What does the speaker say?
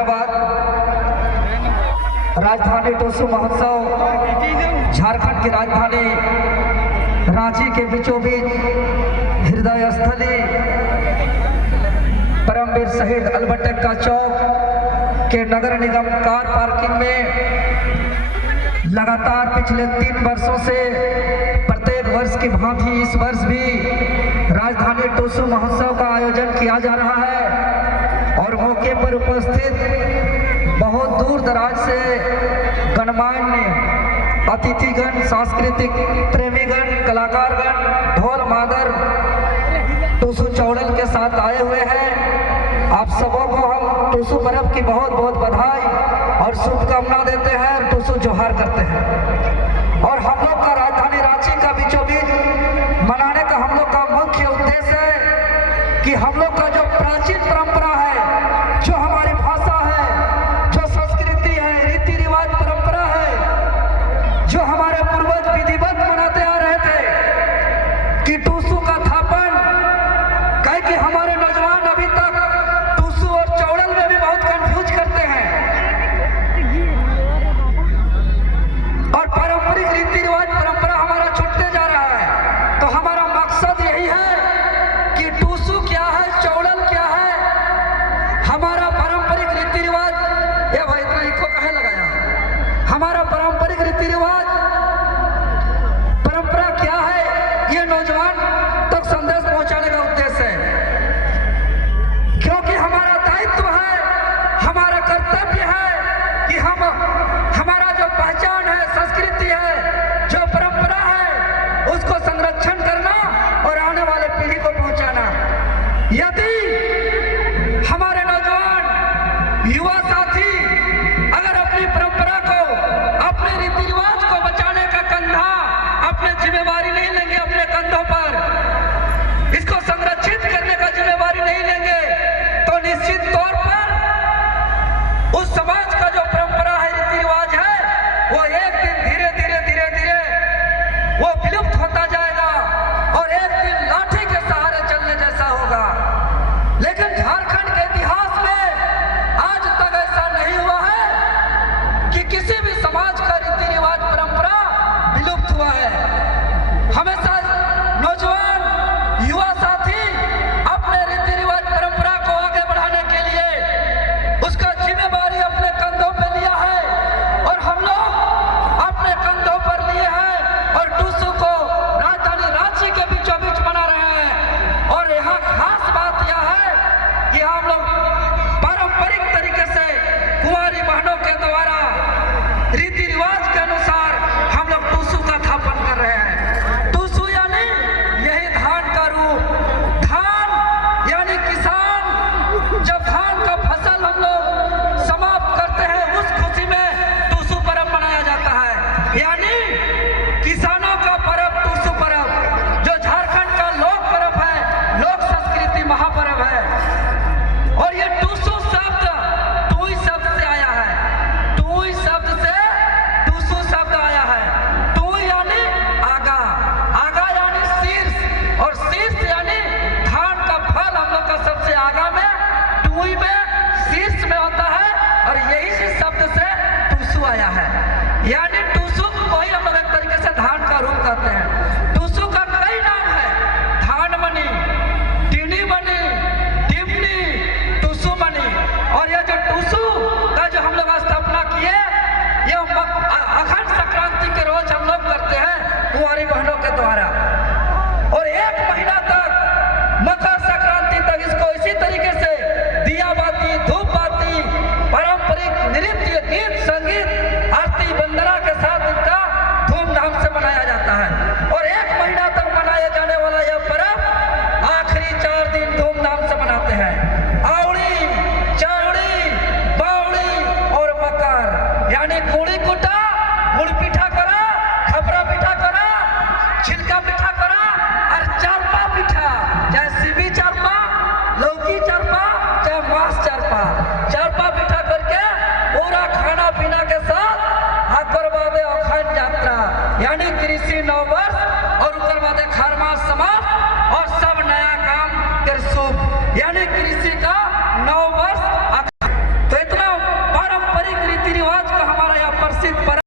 धन्यवाद। राजधानी टूसू महोत्सव झारखंड की राजधानी रांची के बीचों बीच हृदय स्थली परमवीर शहीद अल्बर्ट चौक के नगर निगम कार पार्किंग में लगातार पिछले 3 वर्षों से प्रत्येक वर्ष की भांति इस वर्ष भी राजधानी टूसू महोत्सव का आयोजन किया जा रहा है और मौके पर उपस्थित बहुत दूर दराज से गणमान्य अतिथिगण, सांस्कृतिक प्रेमीगण, कलाकारगण ढोल मादर टूसू चौड़ल के साथ आए हुए हैं। आप सबों को हम टूसू पर्व की बहुत बहुत बधाई और शुभकामना देते हैं और टूसू जोहार करते हैं। और हम लोग का राजधानी रांची का बीचों बीच मनाने का हम लोग का मुख्य उद्देश्य है कि हम लोग का जो प्राचीन परंपरा है, जो हमारी भाषा है, जो संस्कृति है, रीति रिवाज परंपरा है, जो हमारे पूर्वज विधिवत मनाते आ रहे थे कि टूसू का थापन, कहे कि हमारे नौजवान अभी तक टूसू और चौड़ल में भी बहुत कंफ्यूज करते हैं और पारंपरिक रीति रिवाज परंपरा हमारा छूटते जा रहा है। तो हमारा मकसद यही है कि टूसू क्या है, चौड़ल क्या है, हमारा पारंपरिक रीति रिवाज, ये भाई इतना इको कहे लगाया, हमारा पारंपरिक रीति रिवाज परंपरा क्या है, ये नौजवान तक संदेश पहुंचाने का उद्देश्य है। क्योंकि हमारा दायित्व है, हमारा कर्तव्य है कि हम हमारा जो पहचान है, संस्कृति है, जो परंपरा है, उसको संरक्षण करना और आने वाले पीढ़ी को पहुंचाना। यदि हमारे नौजवान युवा साथी अगर अपनी परंपरा को, अपने रीति रिवाज को बचाने का कंधा, अपने जिम्मेवारी नहीं लेंगे अपने कंधों पर, इसको संरक्षित करने का जिम्मेवारी नहीं लेंगे, तो निश्चित तौर पर उस समाज का जो परंपरा है, रीति रिवाज है, वो एक दिन धीरे धीरे धीरे धीरे वो विलुप्त होता जाएगा और एक दिन लाठी के सहारे चलने जैसा होगा। लेकिन झारखंड के इतिहास में आज तक ऐसा नहीं हुआ है कि किसी भी समाज का रीति रिवाज परंपरा विलुप्त हुआ है। हमेशा नौजवान युवा साथी अपने रीति रिवाज परंपरा को आगे बढ़ाने के लिए उसका जिम्मेवारी अपने कंधों पे लिया है और हम लोग अपने कंधों पर लिए हैं और टूसू को राजधानी रांची के बीचों बीच मना रहे हैं। और यहाँ खास बात यह है कि हम लोग पारंपरिक तरीके से कुंवारी बहनों के द्वारा रीति रिवाज के अनुसार हम लोग टूसू का थापन कर रहे हैं। टूसू यानी यही धान का रूप, धान यानी किसान जब धान का फसल हम लोग समाप्त करते हैं, उस खुशी में टूसू पर्व मनाया जाता है। यानी किसानों का पर्व टूसू पर्व, जो झारखंड का लोक पर्व है, लोक संस्कृति महापर्व है। और ये टूसू शब्द टूई शब्द से आया है, टूई शब्द से टूसू शब्द आया है। टूई यानी आगा, आगा यानी शीर्ष, और शीर्ष यानी धान का फल हम लोग का सबसे आगा में, टूई में, शीर्ष में होता है और यही से शब्द से टूसू आया है। यानी टूसू को ही हम लोग एक तरीके से धान का रूप कहते हैं। टूसू का कई नाम है, धान मनी, टिनी मनी, टिमनी, टूसू मनी। और ये जो टूसू का जो हम लोग स्थापना किए, ये अखंड संक्रांति के रोज हम लोग करते हैं कुंवारी बहनों के द्वारा। और 1 महीना तक, मकर संक्रांति तक इसको इसी तरीके से दिया बाती, धूप बाती, पारंपरिक नृत्य, गीत, संगीत, आरती, वंदना के साथ इनका धूमधाम से मनाया जाता है। और 1 महीना तक मनाया जाने वाला यह पर्व आखिरी 4 दिन धूमधाम से मनाते हैं। आवड़ी, चावड़ी, बावड़ी और मकर, यानी कुड़ी कुटा, गुड़ पीठा करा, खपरा पीठा करा, छिलका पीठा करा और चारपा पीठा, चाहे सीबी चारपा, लौकी चारपा, चाहे मांस चारपा, चारपा पीठा करके पूरा खाना पीना के साथ आकर बाद अखंड यात्रा, यानी कृषि नव